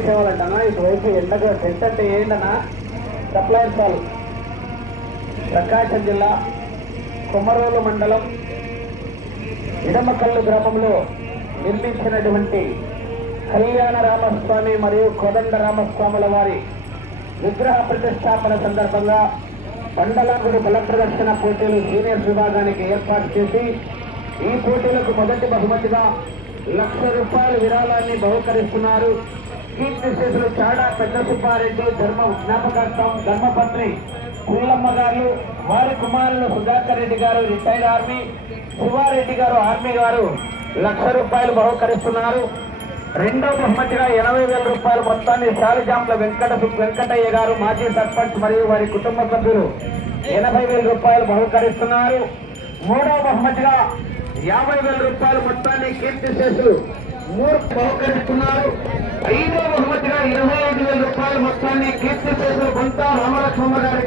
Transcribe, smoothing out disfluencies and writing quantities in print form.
వేసేవాళ్ళంటనా ఇటువైపు ఎండగా టెంట్ అంటే ఏంటన్నా సప్లైర్ సాల్ ప్రకాశం జిల్లా కొమరోలు మండలం ఇడమకల్లు గ్రామంలో నిర్మించినటువంటి కళ్యాణ రామస్వామి మరియు కోదండ రామస్వాముల వారి విగ్రహ ప్రతిష్టాపన సందర్భంగా మండలాగుడు బల ప్రదర్శన పోటీలు సీనియర్స్ విభాగానికి ఏర్పాటు చేసి ఈ పోటీలకు మొదటి బహుమతిగా ₹1,00,000 విరాళాన్ని బహుకరిస్తున్నారు. కీర్తిశేషులు చాడా పెద్ద సుబ్బారెడ్డి ధర్మ జ్ఞాపకార్థం ధర్మపత్ని పుల్లమ్మ గారు, వారి కుమారులు సుధాకర్ రెడ్డి గారు రిటైర్డ్ ఆర్మీ, శివారెడ్డి గారు ఆర్మీ గారు ₹1,00,000 బహుకరిస్తున్నారు. రెండవ బహుమతిగా ₹80,000 మొత్తాన్ని శాలిజాంల వెంకటయ్య గారు మాజీ సర్పంచ్ మరియు వారి కుటుంబ సభ్యులు ₹80,000 బహుకరిస్తున్నారు. మూడవ బహుమతిగా ₹50,000 మొత్తాన్ని కీర్తిశేషులు బహుకరిస్తున్నారు. ఐదవ బహుమతిగా ₹25,000 మొత్తాన్ని కీర్తిశేషులు కొంత రామలక్ష్మమ్మ గారి